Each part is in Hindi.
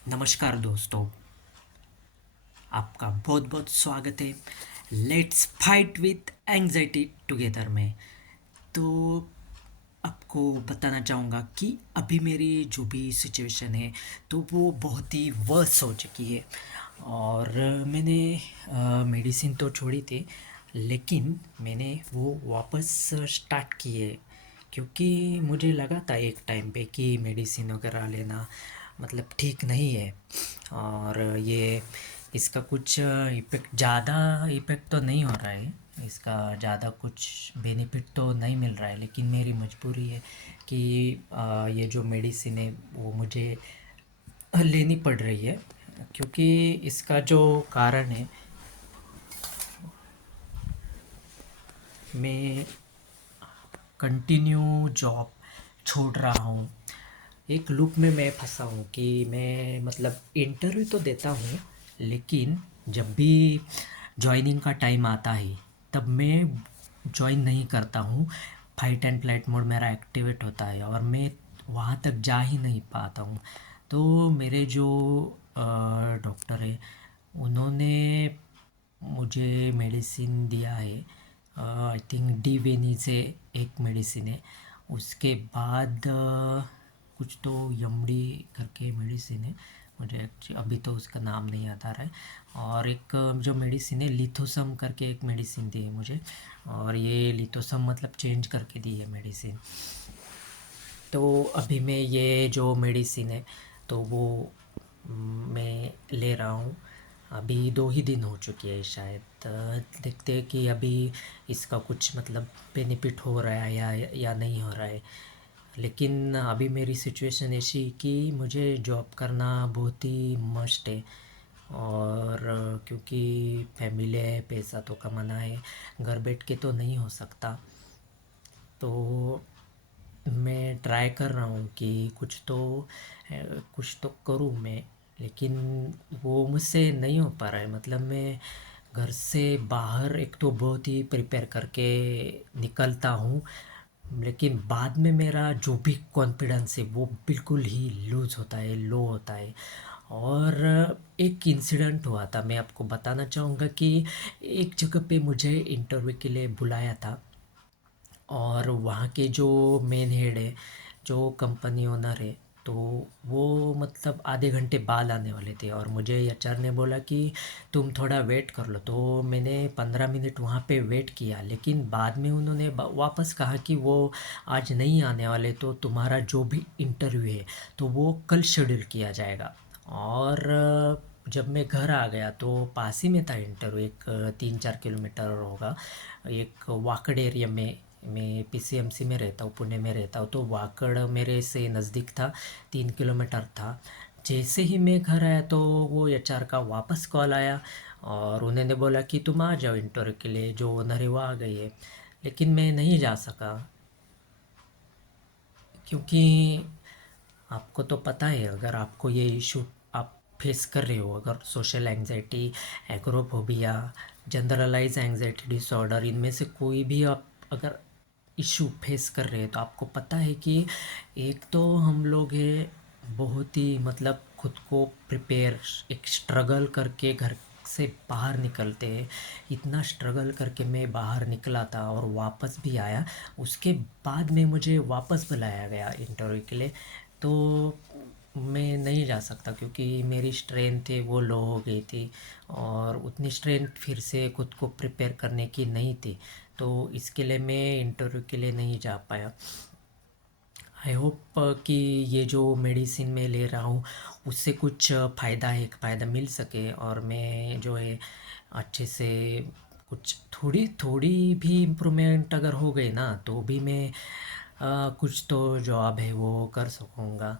नमस्कार दोस्तों, आपका बहुत बहुत स्वागत है let's fight with anxiety together में। तो आपको बताना चाहूँगा कि अभी मेरी जो भी सिचुएशन है तो वो बहुत ही वर्स हो चुकी है। और मैंने मेडिसिन तो छोड़ी थी, लेकिन मैंने वो वापस स्टार्ट की है, क्योंकि मुझे लगा था एक टाइम पे कि मेडिसिन वगैरह लेना मतलब ठीक नहीं है। और ये इसका कुछ इफ़ेक्ट, ज़्यादा इफ़ेक्ट तो नहीं हो रहा है, इसका ज़्यादा कुछ बेनिफिट तो नहीं मिल रहा है, लेकिन मेरी मजबूरी है कि ये जो मेडिसिन है वो मुझे लेनी पड़ रही है, क्योंकि इसका जो कारण है, मैं कंटिन्यू जॉब छोड़ रहा हूँ। एक लूप में मैं फंसा हूँ कि मैं मतलब इंटरव्यू तो देता हूँ, लेकिन जब भी जॉइनिंग का टाइम आता है तब मैं जॉइन नहीं करता हूँ। फाइट एंड फ्लाइट मोड मेरा एक्टिवेट होता है और मैं वहाँ तक जा ही नहीं पाता हूँ। तो मेरे जो डॉक्टर है, उन्होंने मुझे मेडिसिन दिया है। आई थिंक डी वेनी से एक मेडिसिन है। उसके बाद कुछ तो यमड़ी करके मेडिसिन है, मुझे अभी तो उसका नाम नहीं याद आ रहा है। और एक जो मेडिसिन है लिथोसम करके एक मेडिसिन दी है मुझे। और ये लिथोसम मतलब चेंज करके दी है मेडिसिन। तो अभी मैं ये जो मेडिसिन है तो वो मैं ले रहा हूँ। अभी 2 ही दिन हो चुके हैं शायद। देखते हैं कि अभी इसका कुछ मतलब बेनिफिट हो रहा है या नहीं हो रहा है। लेकिन अभी मेरी सिचुएशन ऐसी कि मुझे जॉब करना बहुत ही मस्ट है। और क्योंकि फैमिली है, पैसा तो कमाना है, घर बैठ के तो नहीं हो सकता। तो मैं ट्राई कर रहा हूँ कि कुछ तो करूँ मैं, लेकिन वो मुझसे नहीं हो पा रहा है। मतलब मैं घर से बाहर एक तो बहुत ही प्रिपेयर करके निकलता हूँ, लेकिन बाद में मेरा जो भी कॉन्फिडेंस है वो बिल्कुल ही लूज़ होता है, लो होता है। और एक इंसिडेंट हुआ था, मैं आपको बताना चाहूँगा कि एक जगह पे मुझे इंटरव्यू के लिए बुलाया था। और वहाँ के जो मेन हेड है, जो कंपनी ओनर है, तो वो मतलब आधे घंटे बाद आने वाले थे और मुझे एचआर ने बोला कि तुम थोड़ा वेट कर लो। तो मैंने 15 मिनट वहाँ पे वेट किया, लेकिन बाद में उन्होंने वापस कहा कि वो आज नहीं आने वाले, तो तुम्हारा जो भी इंटरव्यू है तो वो कल शेड्यूल किया जाएगा। और जब मैं घर आ गया तो पास ही में था इंटरव्यू, एक 3-4 किलोमीटर होगा। एक वाकड़ एरिया में, मैं पीसीएमसी में रहता हूँ, पुणे में रहता हूँ, तो वाकड़ मेरे से नज़दीक था, 3 किलोमीटर था। जैसे ही मैं घर आया तो वो एचआर का वापस कॉल आया और उन्होंने बोला कि तुम आ जाओ इंटरव्यू के लिए, जो ओनर है वो आ गई है। लेकिन मैं नहीं जा सका, क्योंकि आपको तो पता है, अगर आपको ये इशू आप फेस कर रहे हो, अगर social anxiety, agoraphobia, generalize anxiety disorder, इनमें से कोई भी आप अगर इशू फेस कर रहे हैं तो आपको पता है कि एक तो हम लोग ये बहुत ही मतलब खुद को प्रिपेयर, एक स्ट्रगल करके घर से बाहर निकलते हैं। इतना स्ट्रगल करके मैं बाहर निकला था और वापस भी आया। उसके बाद में मुझे वापस बुलाया गया इंटरव्यू के लिए। तो मैं नहीं जा सकता, क्योंकि मेरी स्ट्रेंथ है वो लो हो गई थी और उतनी स्ट्रेंथ फिर से खुद को प्रिपेयर करने की नहीं थी। तो इसके लिए मैं इंटरव्यू के लिए नहीं जा पाया। आई होप कि ये जो मेडिसिन मैं ले रहा हूँ उससे कुछ फ़ायदा मिल सके, और मैं जो है अच्छे से कुछ थोड़ी थोड़ी भी इम्प्रूवमेंट अगर हो गई ना, तो भी मैं कुछ तो जॉब है वो कर सकूँगा।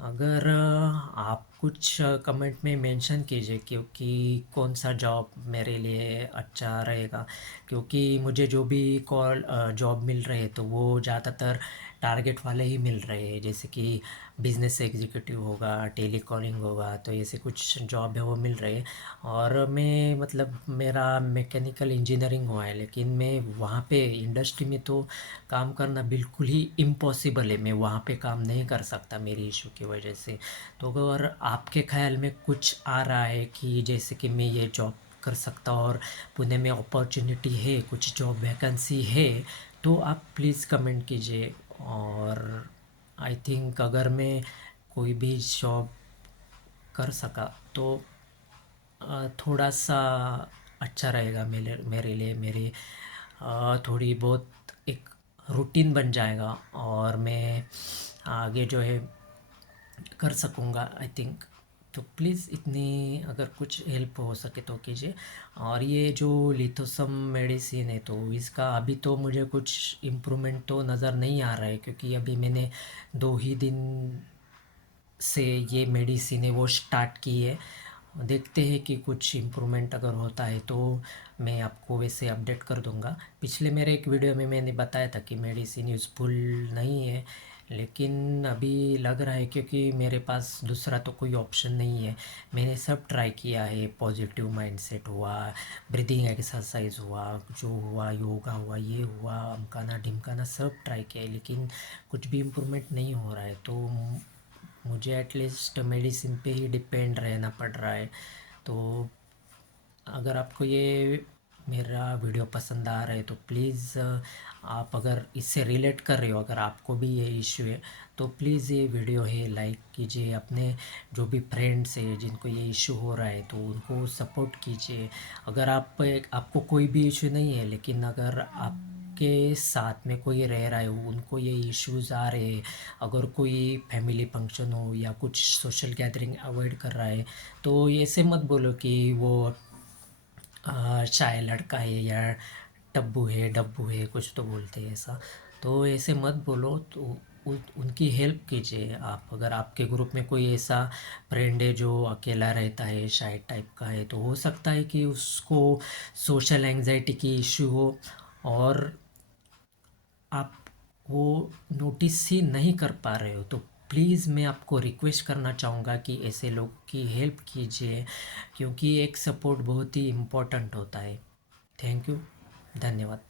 अगर आप कुछ कमेंट में मेंशन कीजिए, क्योंकि कौन सा जॉब मेरे लिए अच्छा रहेगा। क्योंकि मुझे जो भी कॉल जॉब मिल रहे हैं तो वो ज़्यादातर टारगेट वाले ही मिल रहे हैं, जैसे कि बिजनेस एग्जीक्यूटिव होगा, टेली कॉलिंग होगा, तो ऐसे कुछ जॉब है वो मिल रहे हैं। और मैं मतलब मेरा मैकेनिकल इंजीनियरिंग हुआ है, लेकिन मैं वहाँ पे इंडस्ट्री में तो काम करना बिल्कुल ही इम्पॉसिबल है। मैं वहाँ पे काम नहीं कर सकता मेरी इशू की वजह से। तो अगर आपके ख्याल में कुछ आ रहा है कि जैसे कि मैं ये जॉब कर सकता हूँ और पुणे में अपॉर्चुनिटी है, कुछ जॉब वैकेंसी है, तो आप प्लीज़ कमेंट कीजिए। और आई थिंक अगर मैं कोई भी जॉब कर सका तो थोड़ा सा अच्छा रहेगा मेरे मेरे लिए। मेरी थोड़ी बहुत एक रूटीन बन जाएगा और मैं आगे जो है कर सकूँगा आई थिंक। तो प्लीज़ इतनी अगर कुछ हेल्प हो सके तो कीजिए। और ये जो लिथोसम मेडिसिन है तो इसका अभी तो मुझे कुछ इम्प्रूवमेंट तो नज़र नहीं आ रहा है, क्योंकि अभी मैंने 2 ही दिन से ये मेडिसिन है वो स्टार्ट की है। देखते हैं कि कुछ इम्प्रूवमेंट अगर होता है तो मैं आपको वैसे अपडेट कर दूंगा। पिछले मेरे एक वीडियो में मैंने बताया था कि मेडिसिन यूज़फुल नहीं है, लेकिन अभी लग रहा है क्योंकि मेरे पास दूसरा तो कोई ऑप्शन नहीं है। मैंने सब ट्राई किया है, पॉजिटिव माइंडसेट हुआ, ब्रीदिंग एक्सरसाइज हुआ, जो हुआ योगा हुआ, ये हुआ, अमकाना ढिमकाना सब ट्राई किया है, लेकिन कुछ भी इम्प्रूवमेंट नहीं हो रहा है। तो मुझे एटलीस्ट मेडिसिन पे ही डिपेंड रहना पड़ रहा है। तो अगर आपको ये मेरा वीडियो पसंद आ रहा है तो प्लीज़ आप अगर इससे रिलेट कर रहे हो, अगर आपको भी ये इशू है, तो प्लीज़ ये वीडियो है लाइक कीजिए। अपने जो भी फ्रेंड्स है जिनको ये इशू हो रहा है तो उनको सपोर्ट कीजिए। अगर आपको कोई भी इशू नहीं है, लेकिन अगर आपके साथ में कोई रह रहा है, उनको ये इश्यूज़ आ रहे हैं, अगर कोई फैमिली फंक्शन हो या कुछ सोशल गैदरिंग अवॉइड कर रहा है, तो ऐसे मत बोलो कि वो शाय लड़का है या डब्बू है, कुछ तो बोलते हैं ऐसा। तो ऐसे मत बोलो। तो उनकी हेल्प कीजिए आप। अगर आपके ग्रुप में कोई ऐसा फ्रेंड है जो अकेला रहता है, शाय टाइप का है, तो हो सकता है कि उसको सोशल एंजाइटी की इश्यू हो और आप वो नोटिस ही नहीं कर पा रहे हो। तो प्लीज़ मैं आपको रिक्वेस्ट करना चाहूँगा कि ऐसे लोग की हेल्प कीजिए, क्योंकि एक सपोर्ट बहुत ही इम्पोर्टेंट होता है। थैंक यू, धन्यवाद।